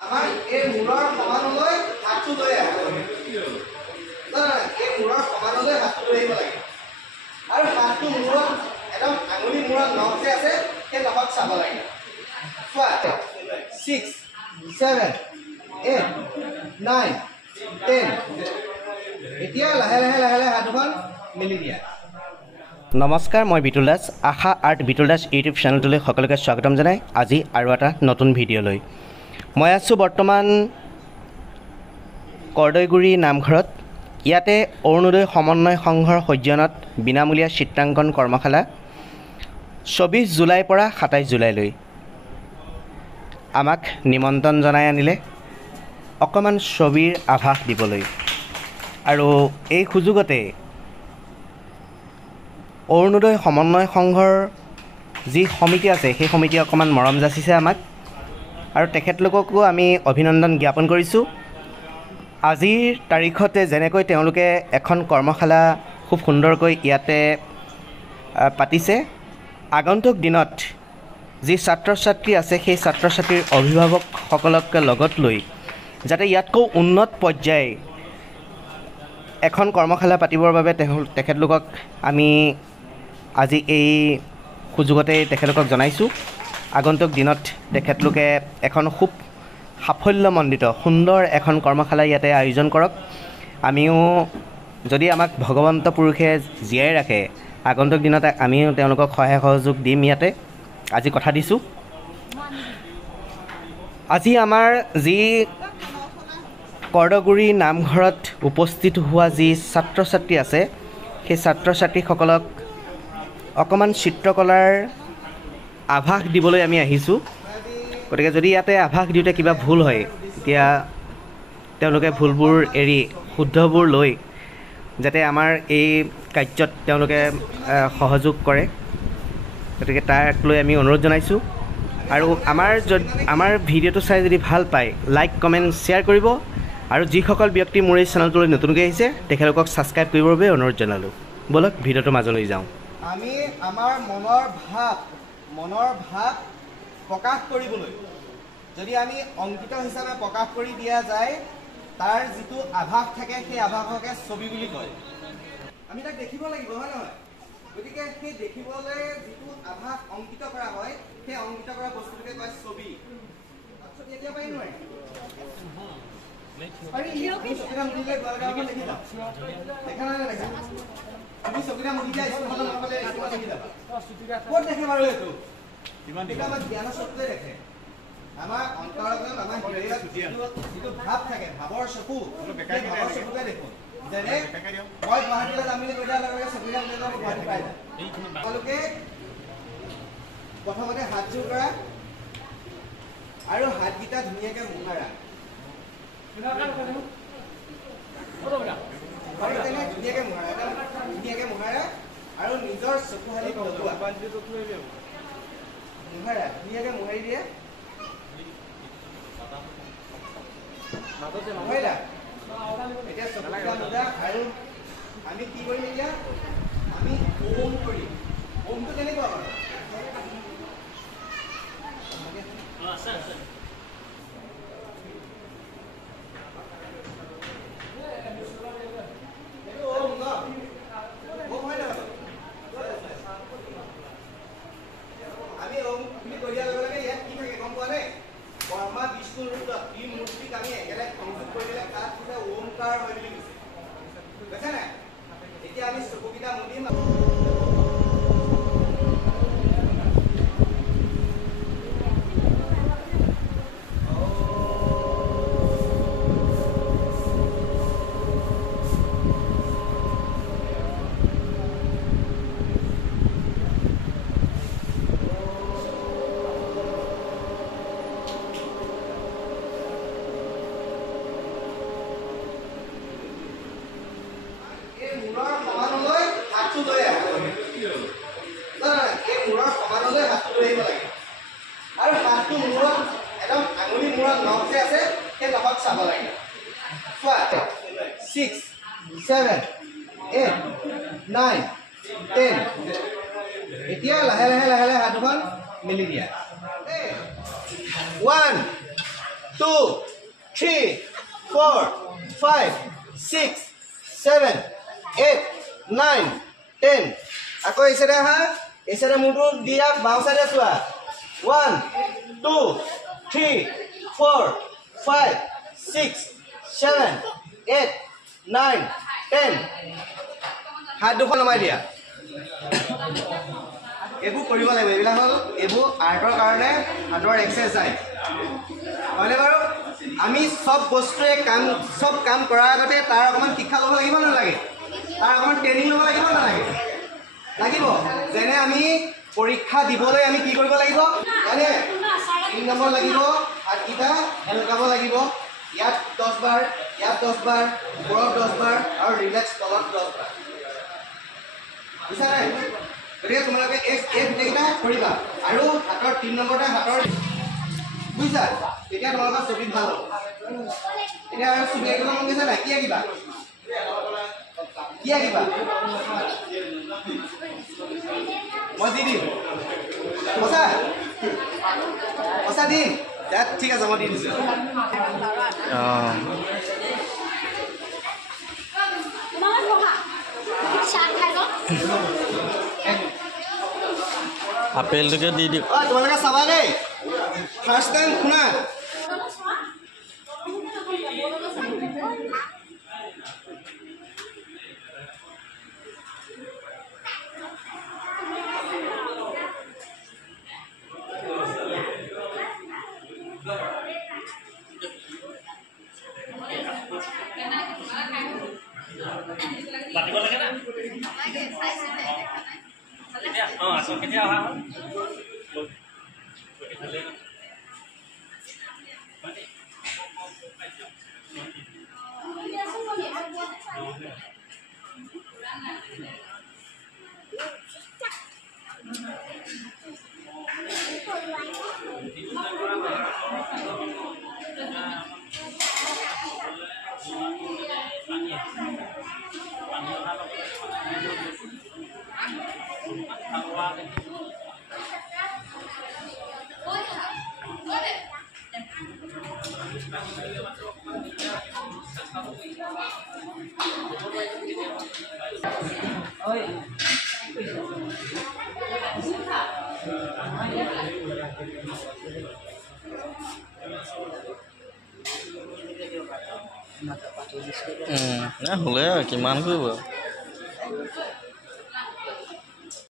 আমাৰ এই মূৰৰ সমানলৈ হাতটো লৈ আহে এই মূৰৰ সমানলৈ হাতটো লৈ আহিব লাগে আৰু হাতটো মূৰত একদম আঙুলি মূৰত নখ যে আছে সেই নখত চাব লাগে 6 7 8 9 10 এতিয়া লাহে লাহে লাহে লাহে হাতখন মেলি দিয়া। নমস্কাৰ, মই বিতুল দাস। আশা আৰ্ট বিতুল দাস ইউটিউব চেনেলটোলৈ সকলোকে স্বাগতম জনাই আজি আৰু এটা নতুন ভিডিঅ'লৈ মই আছোঁ বৰ্তমান কৰদৈগুৰি নামঘৰত। ইয়াতে অৰুণোদয় সমন্বয় সংঘৰ সৌজন্যত বিনামূলীয়া চিত্ৰাংকন কৰ্মশালা 24 জুলাইৰ পৰা 27 জুলাইলৈ আমাক নিমন্ত্ৰণ জনাই আনিলে অকণমান ছবিৰ আভাস দিবলৈ। আৰু এই সুযোগতে অৰুণোদয় সমন্বয় সংঘৰ যি সমিতি আছে সেই সমিতিয়ে অকণমান মৰম যাচিছে আমাক আৰু তেখেতলোককো আমি অভিনন্দন জ্ঞাপন কৰিছোঁ। আজিৰ তাৰিখতে যেনেকৈ তেওঁলোকে এখন কৰ্মশালা খুব সুন্দৰকৈ ইয়াতে পাতিছে, আগন্তুক দিনত যি ছাত্ৰ ছাত্ৰী আছে সেই ছাত্ৰ ছাত্ৰীৰ অভিভাৱকসকলক লগত লৈ যাতে ইয়াতকৈ উন্নত পৰ্যায় এখন কৰ্মশালা পাতিবৰ বাবে তেখেতলোকক আমি আজি এই সুযোগতে তেখেতলোকক জনাইছোঁ। আগন্তুক দিনত তেখেতলোকে এখন খুব সাফল্যমণ্ডিত সুন্দৰ এখন কৰ্মশালা ইয়াতে আয়োজন কৰক। আমিও যদি আমাক ভগৱন্ত পুৰুষে জীয়াই ৰাখে আগন্তুক দিনত আমিও তেওঁলোকক সহায় সহযোগ দিম। ইয়াতে আজি কথা দিছোঁ। আজি আমাৰ যি কৰদৈগুৰি নামঘৰত উপস্থিত হোৱা যি ছাত্ৰ ছাত্ৰী আছে সেই ছাত্ৰ ছাত্ৰীসকলক অকণমান চিত্ৰকলাৰ আভাস দিবলৈ আমি আহিছোঁ। গতিকে যদি ইয়াতে আভাস দিওঁতে কিবা ভুল হয় তেতিয়া তেওঁলোকে ভুলবোৰ এৰি শুদ্ধবোৰ লৈ যাতে আমাৰ এই কাৰ্যত তেওঁলোকে সহযোগ কৰে, গতিকে তাক লৈ আমি অনুৰোধ জনাইছোঁ। আৰু আমাৰ ভিডিঅ'টো চাই যদি ভাল পায় লাইক কমেণ্ট শ্বেয়াৰ কৰিব আৰু যিসকল ব্যক্তি মোৰ এই চেনেলটোলৈ নতুনকৈ আহিছে তেখেতলোকক ছাবস্ক্ৰাইব কৰিবৰ বাবে অনুৰোধ জনালোঁ। ব'লক ভিডিঅ'টোৰ মাজলৈ যাওঁ। আমি আমাৰ মনৰ ভাৱ প্ৰকাশ কৰিবলৈ যদি আমি অংকিত হিচাপে প্ৰকাশ কৰি দিয়া যায় তাৰ যিটো আভাস থাকে সেই আভাসকে ছবি বুলি কয়। আমি তাক দেখিব লাগিব, হয় নহয়? গতিকে সেই দেখিবলৈ যিটো আভাস অংকিত কৰা হয় সেই অংকিত কৰা বস্তুটোকে কয় ছবি। ছবি এতিয়া পাৰি নোৱাৰি চকীটা মুঠি লৈ লিখি যাওঁ। দেখা নাই দেখা তুমি চকীটা মুঠি দিয়া স্কুলখনৰ নামলৈ লিখি যাবা। ক'ত দেখে বাৰু এইটো? আমাৰ জ্ঞানৰ চকুতে দেখে। আমাৰ অন্তৰত আমাৰ যিটো ভাৱ থাকে ভাৱৰ চকু সেই ভাৱৰ চকুতে দেখো। যেনে মই গুৱাহাটীলৈ যাম বুলি কৈ দিয়াৰ লগে লগে চকীটা মুঠি লৈ গুৱাহাটী পাই যাম। তেওঁলোকে প্ৰথমতে হাতযোৰ কৰা আৰু হাতকেইটা ধুনীয়াকৈ মোহাৰা। ধুনীয়াকৈ মোহাৰা আৰু নিজৰ চকুহালি মোহাৰা ধুনীয়াকৈ মোহাৰি দিয়ে। এতিয়া চকুকেইটা মোজা আৰু আমি কি কৰিম এতিয়া আমি ওম কৰিম। ওমটো কেনেকুৱা বাৰু? এতিয়া আমি চকুকেইটা মুদিম। আৰু হাতটো মূৰত একদম আঙুলি মূৰত নখ যে আছে সেই নখত চাব লাগে। 6 7 8 9 10 এতিয়া লাহে লাহে লাহে লাহে হাতখন মেলি দিয়া। 1 2 3 4 5 6 7 8 9 10 আকৌ এসেৰে হা এসেৰে মুটো দিয়া বাও সাইডে চোৱা 1 2 3 4 5 6 7 8 9 10 হাত দুখন নমাই দিয়া এইবোৰ কৰিব লাগিব এইবিলাক হ'ল এইবোৰ আৰ্টৰ কাৰণে হাতৰ এক্সাৰসাইজ হয়নে বাৰু আমি সব বস্তুৱে সব কাম কৰাৰ আগতে তাৰ অকমান শিক্ষা ল'ব লাগিব নালাগে তাৰ অকমান ট্ৰেইনিং ল'ব লাগিব নালাগে লাগিব যেনে আমি পৰীক্ষা দিবলৈ আমি কি কৰিব লাগিব মানে 3 নম্বৰ লাগিব হাতকিটা এলকাব লাগিব ইয়াত 10 বাৰ ইয়াত 10 বাৰ ওপৰত 10 বাৰ আৰু ৰিলেক্স তলত 10 বাৰ বুঝা নাই গতিকে তোমালোকে গোটেইকেইটা কৰিবা আৰু হাতৰ 3 নম্বৰতে হাতৰ বুঝা এতিয়া তোমালোকৰ ছবি ভাল হ'ব এতিয়া আৰু ছবি আঁকিব মন গৈছে নাই কি আঁকিবা মই দি দিম পইচা দিম ঠিক আছে মই দি দিছোঁ আপেলটোকে দি দিওঁ তোমালোকে চাবা দেই ফাৰ্ষ্ট টাইম শুনা কেতিয়া অহা হ'ল হ'লে কিমান কৰিব